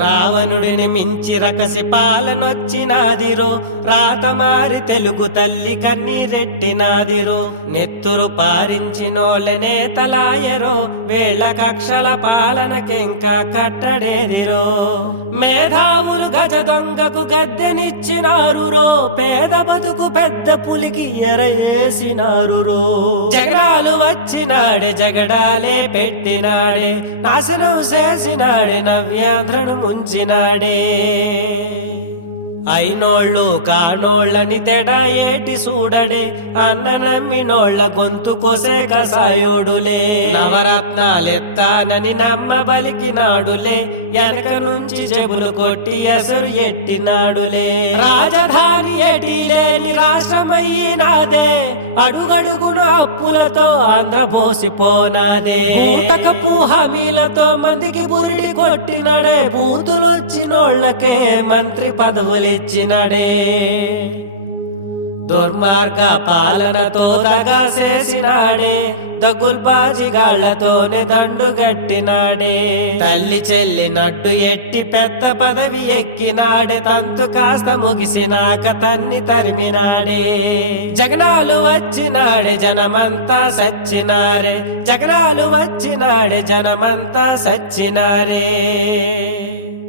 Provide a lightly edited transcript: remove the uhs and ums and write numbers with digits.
రావణుడిని మించి రకసి పాలనొచ్చినాదిరో, రాత మారి తెలుగు తల్లి కన్నీరెట్టినాదిరో, నెత్తురు పారించినోళ్ళనే తలాయరో, వేళ కక్షల పాలనకెంకా కట్టడేదిరో. మేధావులు గజ దొంగకు గద్దెనిచ్చినారురో, పేద బతుకు పెద్ద పులికి ఎరయేసినారురో. జగడాలు వచ్చినాడే జగడాలే పెట్టినాడే, నాశనం చేసినాడే నవ్యాంధ్రను ముంచినాడే. అయినోళ్ళు కానోళ్ళని తెడా ఏటి చూడడే, అన్న నమ్మినోళ్ళ గొంతు కొసే కసాయుడులే. నవరత్నాలెత్తానని నమ్మ బలికినాడులే, వెనక నుంచి చెబులు కొట్టి ఎసరు ఎట్టినాడులే. రాజధాని ఎటి లేని రాష్ట్రమయ్యినాదే, అడుగడుగున అప్పులతో ఆంధ్ర పోసిపోనాదే. బూటకపు హామీలతో మందికి బురిడి కొట్టినడే, బూతులొచ్చినోళ్ళకే మంత్రి పదవులిచ్చినడే. దుర్మార్గ పాలనతో దగా చేసినాడే, దగుల్బాజిగాళ్లతోనే దండు గట్టినాడే. తల్లి చెల్లి నడ్డు ఎట్టి పెద్ద పదవి ఎక్కినాడే, తంతు కాస్త ముగిసినాక తన్ని తరిమినాడే. జగనాలు వచ్చినాడే జనమంతా సచ్చినారే, జగనాలు వచ్చినాడే జనమంతా సచ్చినారే.